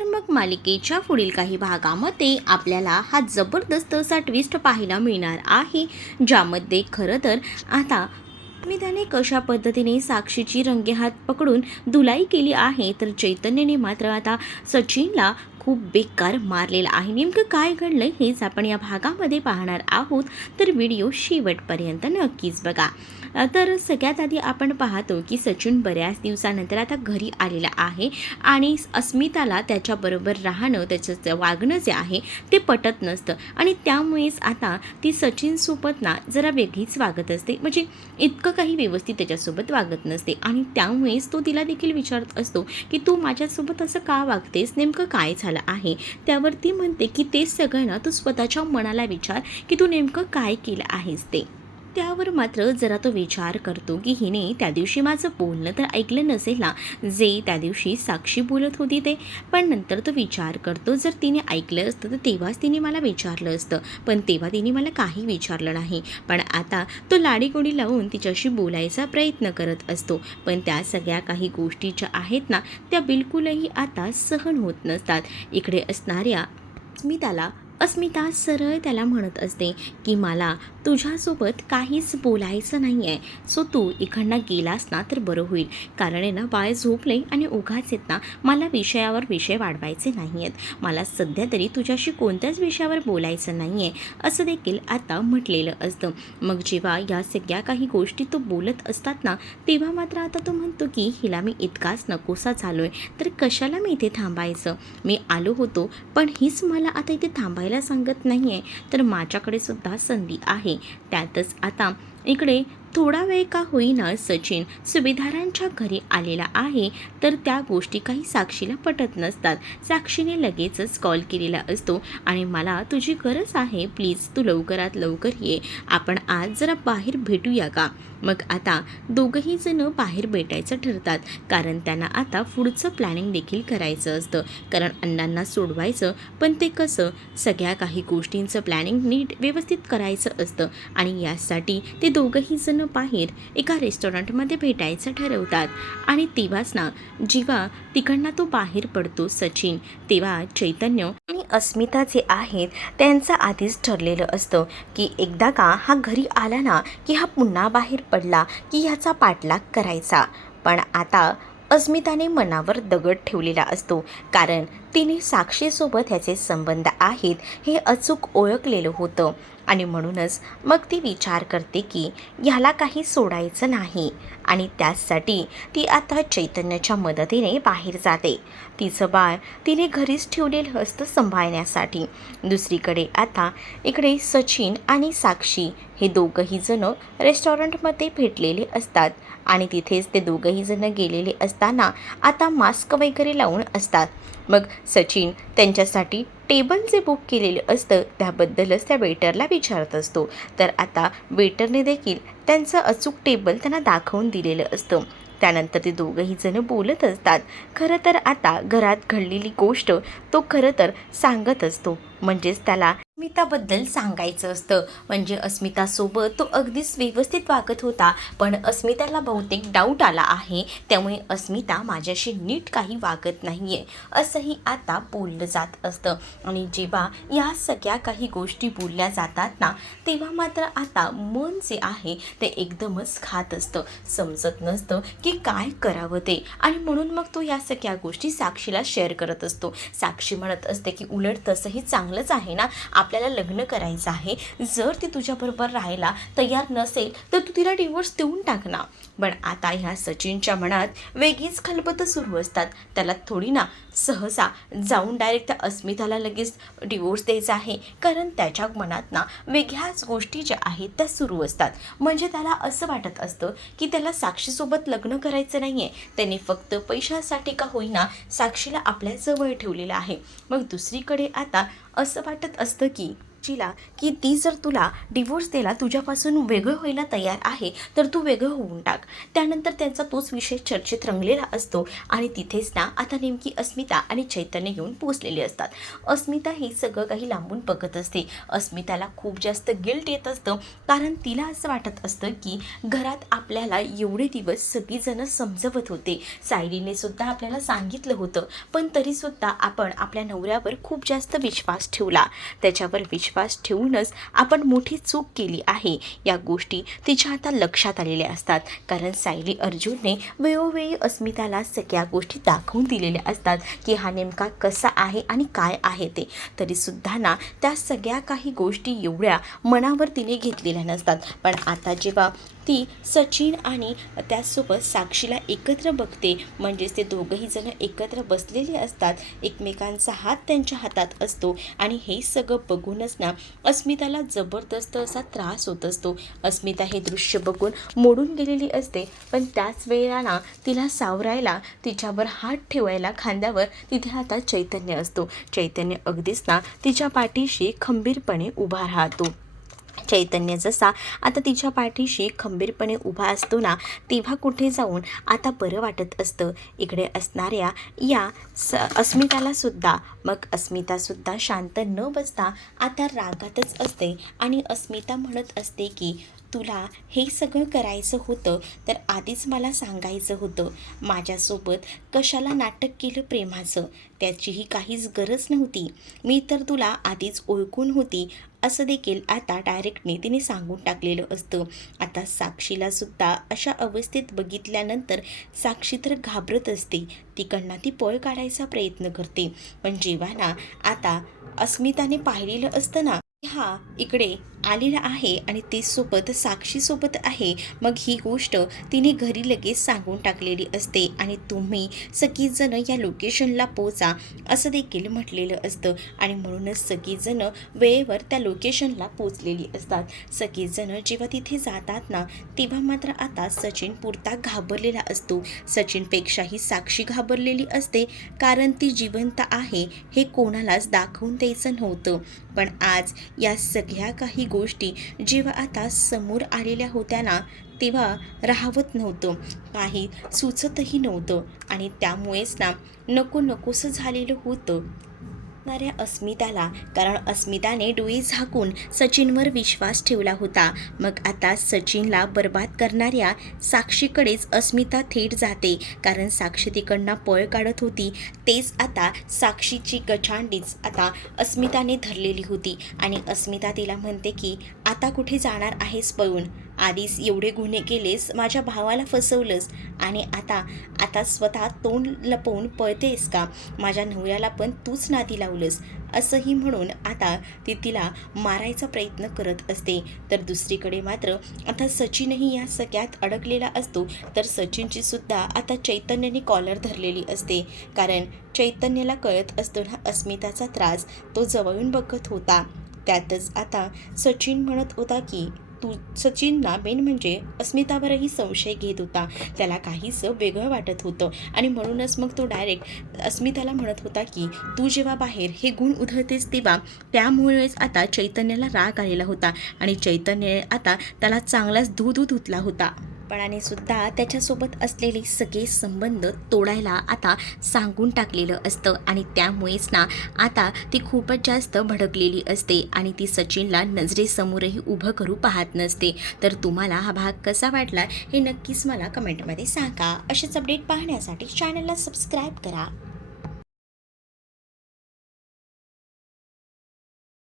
तर मग मालिकेच्या पुढील काही भागामध्ये आपल्याला हा जबरदस्त असा ट्विस्ट पाहायला मिळणार आहे, ज्यामध्ये खरं तर आता मी त्याने कशा पद्धतीने साक्षीची रंगेहात पकडून धुलाई केली आहे, तर चैतन्यने मात्र आता सचिनला खूप बेकार मारलेला आहे. नेमकं काय घडलं हेच आपण या भागामध्ये पाहणार आहोत, तर व्हिडिओ शेवटपर्यंत नक्कीच बघा. तर सगळ्यात आधी आपण पाहतो की सचिन बऱ्याच दिवसानंतर आता घरी आलेला आहे आणि अस्मिताला त्याच्याबरोबर राहणं, त्याचं वागणं जे आहे ते पटत नसतं आणि त्यामुळेच आता ती सचिनसोबत ना जरा वेगळीच वागत असते, म्हणजे इतकं काही व्यवस्थित त्याच्यासोबत वागत नसते आणि त्यामुळेच तो तिला देखील विचारत असतो की तू माझ्यासोबत असं का वागतेस, नेमकं काय झालं आहे. त्यावर ती म्हणते की तेच सगळं ना तू स्वतःच्या मनाला विचार की तू नेमकं काय केलं आहेस ते. त्यावर मात्र जरा तो विचार करतो की हिने त्या दिवशी माझं बोलणं तर ऐकलं नसेल ना, जे त्या दिवशी साक्षी बोलत होती ते. पण नंतर तो विचार करतो, जर तिने ऐकलं असतं तर तेव्हाच तिने मला विचारलं असतं, पण तेव्हा तिने मला काही विचारलं नाही. पण आता तो लाडीगोडी लावून तिच्याशी बोलायचा प्रयत्न करत असतो, पण त्या सगळ्या काही गोष्टी ज्या आहेत ना त्या बिलकुलही आता सहन होत नसतात. इकडे असणाऱ्या अस्मिता सरळ त्याला म्हणत असते की मला तुझ्यासोबत काहीच बोलायचं नाही आहे, सो तू इकडनं गेलास ना तर बरं होईल. कारण आहे ना बाळ झोपले आणि उगाच येत ना मला विषयावर विषय वाढवायचे नाही आहेत. मला सध्या तरी तुझ्याशी कोणत्याच विषयावर बोलायचं नाही आहे असं देखील आता म्हटलेलं असतं. मग जेव्हा या सगळ्या काही गोष्टी तो बोलत असतात ना, तेव्हा मात्र आता तो म्हणतो की हिला मी इतकाच नकोसा झालो आहे, तर कशाला मी इथे थांबायचं. मी आलो होतो पण हीच मला आता इथे थांबायला सांगत नाही आहे, तर माझ्याकडे सुद्धा संधी आहे. त्यातच आता इकडे थोडा वेळ का होईना सचिन सुभेदारांच्या घरी आलेला आहे, तर त्या गोष्टी काही साक्षीला पटत नसतात. साक्षीने लगेचच कॉल केलेला असतो आणि मला तुझी गरज आहे, प्लीज तू लवकरात लवकर ये, आपण आज जरा बाहेर भेटूया का. मग आता दोघंही जण बाहेर भेटायचं ठरतात, कारण त्यांना आता पुढचं प्लॅनिंग देखील करायचं असतं. कारण अण्णांना सोडवायचं, पण ते कसं, सगळ्या काही गोष्टींचं प्लॅनिंग नीट व्यवस्थित करायचं असतं आणि यासाठी ते दोघंही जण बाहेर एका रेस्टॉरंटमध्ये भेटायचं ठरवतात. आणि तेव्हाच ना जेव्हा तिकडनं तो बाहेर पडतो सचिन, तेव्हा चैतन्य आणि अस्मिता जे आहेत त्यांचं आधीच ठरलेलं असतं की एकदा का हा घरी आला ना की हा पुन्हा बाहेर पडला की ह्याचा पाठलाग करायचा. पण आता अस्मिताने मनावर दगड ठेवलेला असतो, कारण तिने साक्षीसोबत ह्याचे संबंध आहेत हे अचूक ओळखलेलं होतं आणि म्हणूनच मग ती विचार करते की ह्याला काही सोडायचं नाही आणि त्याचसाठी ती आता चैतन्याच्या मदतीने बाहेर जाते. तिचं बाळ तिने घरीच ठेवलेलं असतं सांभाळण्यासाठी. दुसरीकडे आता इकडे सचिन आणि साक्षी हे दोघंही जण रेस्टॉरंटमध्ये भेटलेले असतात आणि तिथेच ते दोघंही जण गेलेले असताना आता मास्क वगैरे लावून असतात. मग सचिन त्यांच्यासाठी टेबल जे बुक केलेलं असतं त्याबद्दलच त्या वेटरला विचारत असतो, तर आता वेटरने देखील त्यांचं अचूक टेबल त्यांना दाखवून दिलेलं असतं. त्यानंतर ते दोघंही जण बोलत असतात. खरं तर आता घरात घडलेली गोष्ट तो खरं तर सांगत असतो, म्हणजेच त्याला अस्मिताबद्दल सांगायचं असतं. म्हणजे अस्मितासोबत तो अगदीच व्यवस्थित वागत होता, पण अस्मिताला बहुतेक डाऊट आला आहे, त्यामुळे अस्मिता माझ्याशी नीट काही वागत नाही आहे असंही आता बोललं जात असतं. आणि जेव्हा या सगळ्या काही गोष्टी बोलल्या जातात ना, तेव्हा मात्र आता मन जे आहे ते एकदमच खात असतं, समजत नसतं की काय करावं ते. आणि म्हणून मग तो या सगळ्या गोष्टी साक्षीला शेअर करत असतो. साक्षी म्हणत असते की उलट तसंही चांगलंच आहे ना, आपल्याला लग्न करायचं आहे, जर ती तुझ्याबरोबर राहायला तयार नसेल तर तू तिला डिवोर्स देऊन टाक ना. पण आता ह्या सचिनच्या मनात वेगळीच खलबतं सुरू असतात. त्याला थोडी ना सहसा जाऊन डायरेक्ट त्या अस्मिताला लगेच डिवोर्स द्यायचा आहे, कारण त्याच्या मनात ना वेगळ्याच गोष्टी ज्या आहेत त्या सुरू असतात. म्हणजे त्याला असं वाटत असतं की त्याला साक्षीसोबत लग्न करायचं नाही आहे, त्याने फक्त पैशासाठी का होईना साक्षीला आपल्या जवळ ठेवलेलं आहे. मग दुसरीकडे आता असं वाटत असतं की जिला की ती जर तुला डिवोर्स द्यायला तुझ्यापासून वेगळं व्हायला तयार आहे तर तू वेगळं होऊन टाक. त्यानंतर त्यांचा तोच विषय चर्चेत रंगलेला असतो आणि तिथेच ना आता नेमकी अस्मिता आणि चैतन्य येऊन पोचलेले असतात. अस्मिता हे सगळं काही लांबून बघत असते. अस्मिताला खूप जास्त गिल्ट येत असतं, कारण तिला असं वाटत असतं की घरात आपल्याला एवढे दिवस सगळीजणं समजवत होते, सायलीने सुद्धा आपल्याला सांगितलं होतं, पण तरीसुद्धा आपण आपल्या नवऱ्यावर खूप जास्त विश्वास ठेवला. त्याच्यावर विश्वास ठेवूनच आपण मोठी चूक केली आहे. या गोष्टी तिच्या आता लक्षात आलेल्या असतात, कारण सायली अर्जुनने वेळोवेळी अस्मिताला सगळ्या गोष्टी दाखवून दिलेल्या असतात की हा नेमका कसा आहे आणि काय आहे ते. तरीसुद्धा ना त्या सगळ्या काही गोष्टी एवढ्या मनावर तिने घेतलेल्या नसतात. पण आता जेव्हा ती सचिन आणि त्याचसोबत साक्षीला एकत्र बघते, म्हणजेच ते दोघंही जण एकत्र बसलेले असतात, एकमेकांचा हात त्यांच्या हातात असतो आणि हे सगळं बघूनच ना अस्मिताला जबरदस्त असा त्रास होत असतो. अस्मिता हे दृश्य बघून मोडून गेलेली असते, पण त्याच वेळेला ना तिला सावरायला, तिच्यावर हात ठेवायला खांद्यावर तिथे आता चैतन्य असतो. चैतन्य अगदीच ना तिच्या पाठीशी खंबीरपणे उभा राहतो. चैतन्य जसा आता तिच्या पाठीशी खंबीरपणे उभा असतो ना, तेव्हा कुठे जाऊन आता बरं वाटत असतं. इकडे असणाऱ्या या अस्मितालासुद्धा, मग अस्मितासुद्धा शांत न बसता आता रागातच असते आणि अस्मिता म्हणत असते की तुला हे सगळं करायचं होतं तर आधीच मला सांगायचं होतं. माझ्यासोबत कशाला नाटक केलं प्रेमाचं, त्याचीही काहीच गरज नव्हती. मी तर तुला आधीच ओळखून होती, असं देखील आता डायरेक्टने तिने सांगून टाकलेलं असतं. आता साक्षीलासुद्धा अशा अवस्थेत बघितल्यानंतर साक्षी तर घाबरत असते. तिकडनं ती पळ काढायचा प्रयत्न करते, पण जेव्हा ना आता अस्मिताने पाहिलेलं असतं ना हा इकडे आलेला आहे आणि ते सोबत साक्षीसोबत आहे, मग ही गोष्ट तिने घरी लगेच सांगून टाकलेली असते आणि तुम्ही सगळीजणं या लोकेशनला पोचा असं देखील म्हटलेलं असतं आणि म्हणूनच सगळीजणं वेळेवर त्या लोकेशनला पोचलेली असतात. सगळीजणं जेव्हा तिथे जातात ना तेव्हा मात्र आता सचिन पुरता घाबरलेला असतो. सचिनपेक्षाही साक्षी घाबरलेली असते, कारण ती जिवंत आहे हे कोणालाच दाखवून द्यायचं नव्हतं. पण आज या सगळ्या काही गोष्टी जेव्हा आता समोर आलेल्या होत्या ना तेव्हा राहवत नव्हतं, काही सुचतही नव्हतं आणि त्यामुळेच ना नकोसं झालेलं होतं अस्मिताला, कारण अस्मिताने डोळे झाकून सचिनवर विश्वास ठेवला होता. मग आता सचिनला बर्बाद करणाऱ्या साक्षीकडेच अस्मिता थेट जाते, कारण साक्षी तिकडनं पळ काढत होती. तेच आता साक्षीची गचांडीच आता अस्मिताने धरलेली होती आणि अस्मिता तिला म्हणते की आता कुठे जाणार आहेस पळून, आधीच एवढे गुन्हे केलेस, माझ्या भावाला फसवलंस आणि आता स्वतः तोंड लपवून पळतेस का, माझ्या नवऱ्याला पण तूच नादी लावलंस, असंही म्हणून आता ती तिला मारायचा प्रयत्न करत असते. तर दुसरीकडे मात्र आता सचिनही या सगळ्यात अडकलेला असतो. तर सचिनची सुद्धा आता चैतन्याने कॉलर धरलेली असते, कारण चैतन्याला कळत असतो ना अस्मिताचा त्रास, तो जवळून बघत होता. त्यातच आता सचिन म्हणत होता की सचिनला मेन म्हणजे अस्मितावरही संशय घेत होता, त्याला काहीसं वेगळं वाटत होतं आणि म्हणूनच मग तो डायरेक्ट अस्मिताला म्हणत होता की तू जेव्हा बाहेर हे गुण उधळतेस तेव्हा त्यामुळेच आता चैतन्याला राग आलेला होता आणि चैतन्य आता त्याला चांगलाच धू धुतला होता. पणाने सुद्धा त्याच्यासोबत असलेले सगळे संबंध तोडायला आता सांगून टाकलेलं असतं आणि त्यामुळेच ना आता ती खूपच जास्त भडकलेली असते आणि ती सचिनला नजरेसमोरही उभं करू पाहत नसते. तर तुम्हाला हा भाग कसा वाटला हे नक्कीच मला कमेंटमध्ये सांगा. असेच अपडेट पाहण्यासाठी चॅनलला सबस्क्राईब करा.